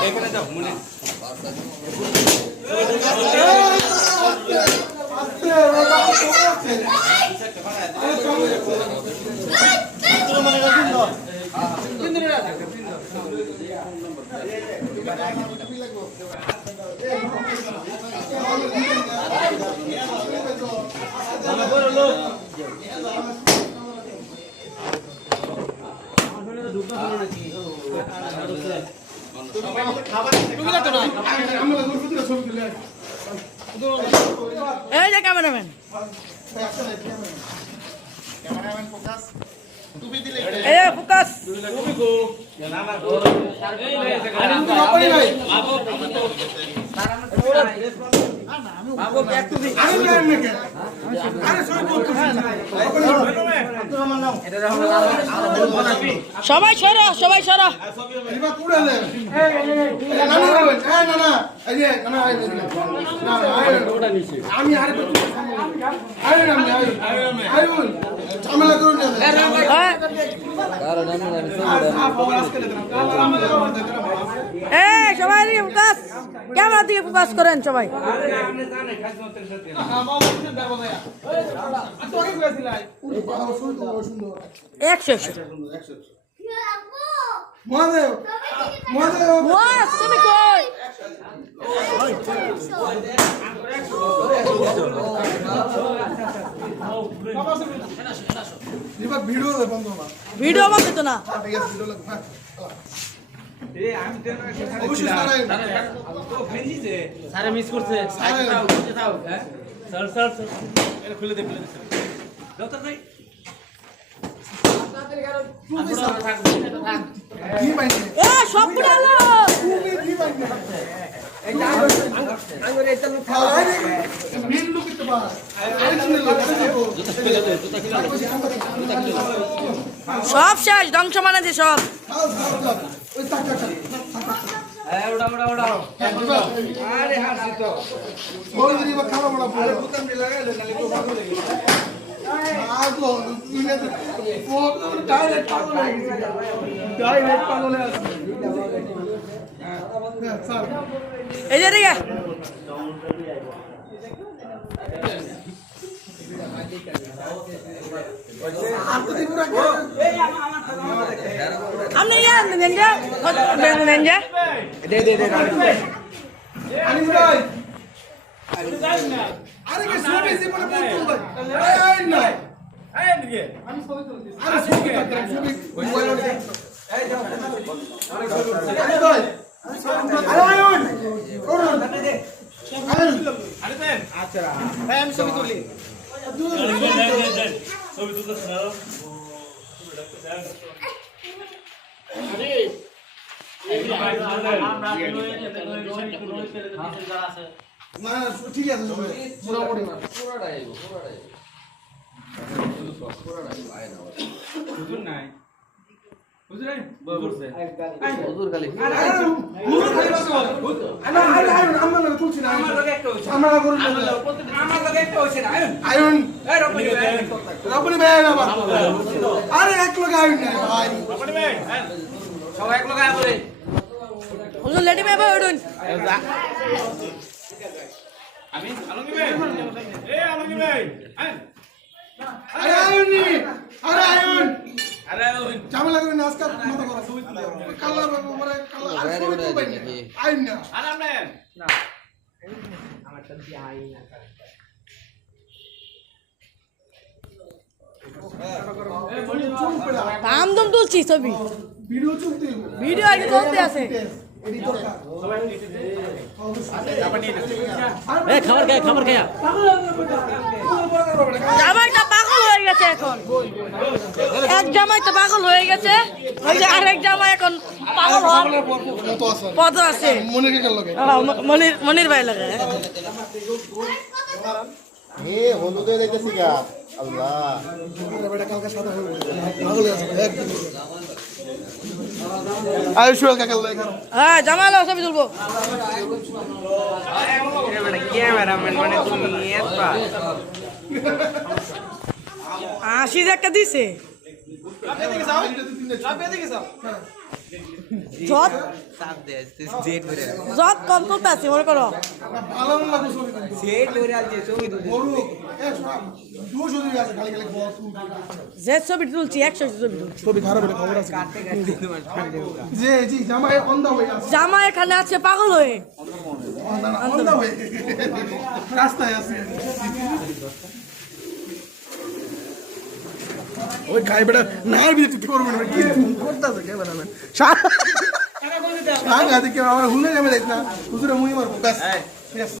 এখানে যাও মনে ক্যামেরাম্যান ফোকাস সবাই সরা সবাই সরা সবাই ফোকাস ক্যামেরার দিকে ফোকাস করেন সবাই একশো তুমি কই ভিডিও বন্ধ তো না মিস করছে খুলে দে সবগুলো সব শেষ ধ্বংস মানে যে সব এই যে রে আপনি নেন যা দে আরে কে সুবি জীবনে বলতো ভাই এই না এই দিকে আমি ছবি তুলছি আরে সুবি মোবাইল ওঠে এই যাও আরে ভাই আরে আয়ুন করুন দে আরে দেন আচ্ছা ভাই আমি ছবি তুলি ছবি তুলছ না আরে আমরা না ঠিক আছে মোটামুটি না পুরোটাই হুজুর নাই হুজুর নাই বলছে হুজুর খালি হুজুর খালি আরে আমরা না তুলছি না আমার লগে একটা হইছে আমরা করুন আমার লগে একটা হইছে না আয়ুন এই রবনি ভাই না আরে এক লগে আয়ুন না ভাই রবনি ভাই সবাই এক লগে আয় বলে হুজুর লেডি ভাই উঠুন আমি আলমগীর ভাই এই আলমগীর ভাই আরে আয়ুনি আরে আয়ুন ঝামেলা করে নাস্তা মাথা করা ছবি তুলে কালা মানে কালা আর ছবি তুলবে আয়ুন না আরাম নেন না আমার সাথে আইন না আমদম তুলছি ছবি ভিডিও চলতে ভিডিও আগে চলতে আছে খাবার খায়া জামাইটা পাগল হয়ে গেছে এখন এক জামাই তো পাগল হয়ে গেছে ওই যে আরেক জামাই এখন পাগল হওয়ার পদ আছে মনির ভাই লাগে হলুদে দেখতেছি গা আল্লাহ কালকে সাদা হয়ে গেছে পাগল আছে একদম আয়ুষ্মাল কাকা লাগে হ্যাঁ জামাই লাও ছবি তুলবো ক্যামেরাম্যান মানে তুমি এত আশি একটা দিছে আপনি এদিকে যাও যত চাপ দে জেড ধরে যত কম তুলতে আছে মনে করো ভালো লাগো ছবি তুলতে। জেড ধরে আছে ছবি তুলতে গরু দুশো দিকে আছে খালি খালি বস যে ছবি তুলছি 100 ছবি তুলছি ছবি খারাপ হলে খবর আছে কাটতে কাটতে তোমার ফাড়ি দেবো যে জি জামাই অন্ধ হয়ে আছে জামা এখানে আছে পাগল হয়ে অন্ধ হয়ে রাস্তায় আছে ওই খাই বেটা নার বিয়ে তুই করবি না কি করতেছে কে বেটা সারা সারা দিকে আমার হুলে যাবে দেখ না হুজুরে মুই মারবো ব্যাস